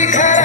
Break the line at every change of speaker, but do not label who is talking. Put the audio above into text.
दिखा